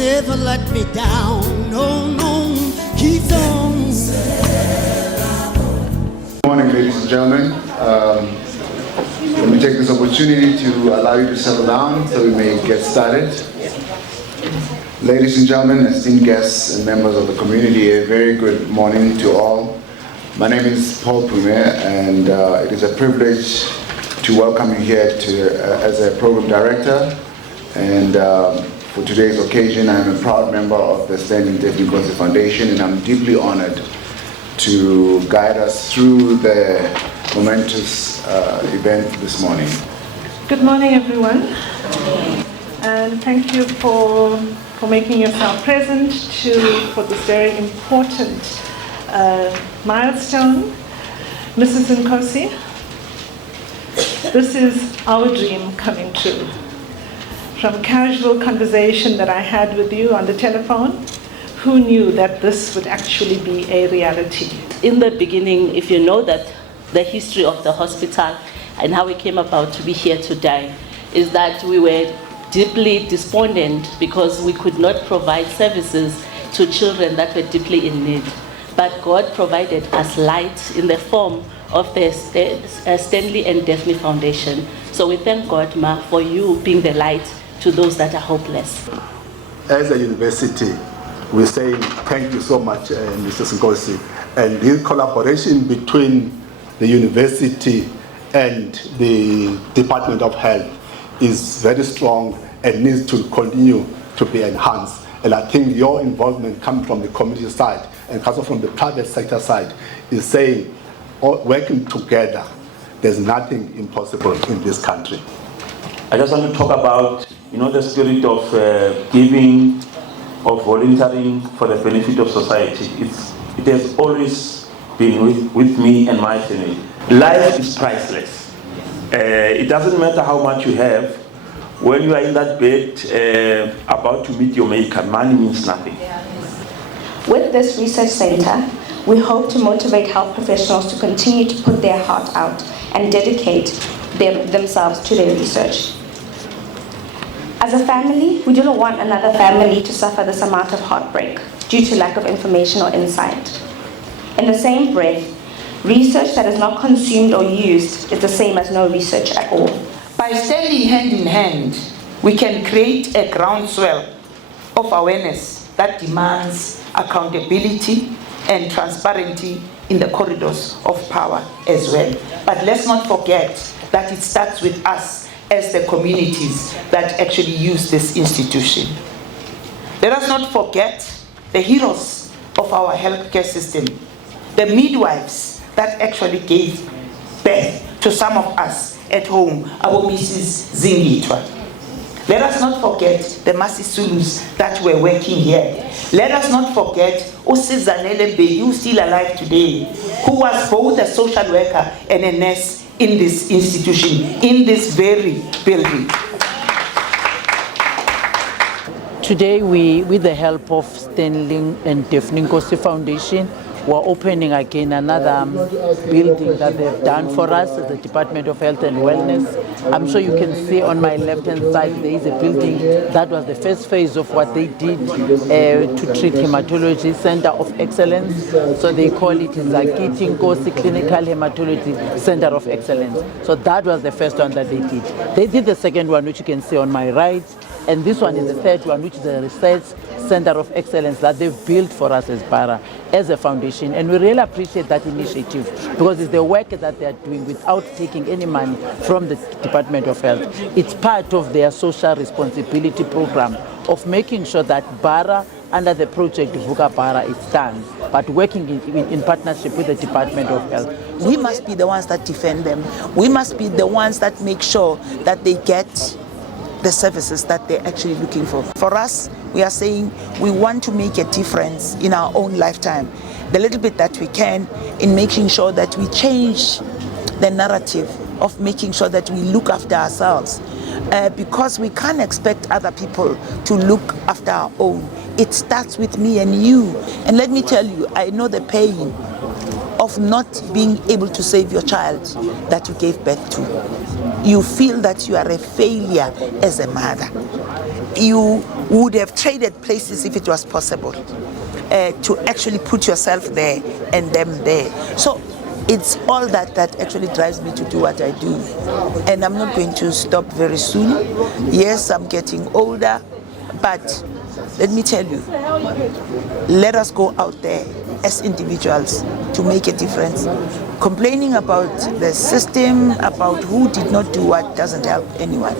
never let me down. No, no, keep on. Good morning, ladies and gentlemen. Let me take this opportunity to allow you to settle down so we may get started. Ladies and gentlemen, esteemed guests and members of the community, a very good morning to all. My name is Paul Premier, and it is a privilege to welcome you here as a program director. And for today's occasion, I am a proud member of the Stanley Mashile-Nkosi Foundation, and I'm deeply honored to guide us through the momentous event this morning. Good morning, everyone, and thank you for making yourself present for this very important milestone. Mrs. Nkosi, this is our dream coming true. From casual conversation that I had with you on the telephone, who knew that this would actually be a reality? In the beginning, if you know that the history of the hospital and how we came about to be here today, is that we were deeply despondent because we could not provide services to children that were deeply in need. But God provided us light in the form of the Stanley and Daphne Foundation. So we thank God, Ma, for you being the light to those that are hopeless. As a university, we say thank you so much, Mrs. Nkosi. And this collaboration between the university and the Department of Health is very strong and needs to continue to be enhanced. And I think your involvement coming from the community side and also from the private sector side is saying, working together, there's nothing impossible in this country. I just want to talk about, the spirit of giving, of volunteering for the benefit of society. It has always been with me and my family. Life is priceless. It doesn't matter how much you have. When you are in that bed about to meet your maker, money means nothing. With this research center, we hope to motivate health professionals to continue to put their heart out and dedicate themselves to their research. As a family, we do not want another family to suffer this amount of heartbreak due to lack of information or insight. In the same breath, research that is not consumed or used is the same as no research at all. By standing hand in hand, we can create a groundswell of awareness that demands accountability and transparency in the corridors of power as well. But let's not forget that it starts with us as the communities that actually use this institution. Let us not forget the heroes of our healthcare system, the midwives that actually gave birth to some of us at home, our Mrs. Zingitwa. Let us not forget the Masisulus that were working here. Let us not forget Osizanele Mbeki, who is still alive today, who was both a social worker and a nurse in this institution, in this very building. Today, with the help of Stanley and Daphne Mashile-Nkosi Foundation, we're opening again another building that they've done for us, the Department of Health and Wellness. I'm sure you can see on my left-hand side there is a building that was the first phase of what they did to treat hematology, Center of Excellence. So they call it Zakiti Nkosi Clinical Hematology Center of Excellence. So that was the first one that they did. They did the second one, which you can see on my right. And this one is the third one, which is a research center of excellence that they've built for us as Bara, as a foundation. And we really appreciate that initiative because it's the work that they are doing without taking any money from the Department of Health. It's part of their social responsibility program of making sure that Bara, under the project Vuka Bara, is done, but working in partnership with the Department of Health. We must be the ones that defend them. We must be the ones that make sure that they get the services that they're actually looking for. For us, we are saying we want to make a difference in our own lifetime, the little bit that we can, in making sure that we change the narrative of making sure that we look after ourselves, because we can't expect other people to look after our own. It starts with me and you. And let me tell you, I know the pain of not being able to save your child that you gave birth to. You feel that you are a failure as a mother. You would have traded places if it was possible, to actually put yourself there and them there. So it's all that actually drives me to do what I do. And I'm not going to stop very soon. Yes, I'm getting older, but let me tell you, let us go out there as individuals to make a difference. Complaining about the system, about who did not do what, doesn't help anyone.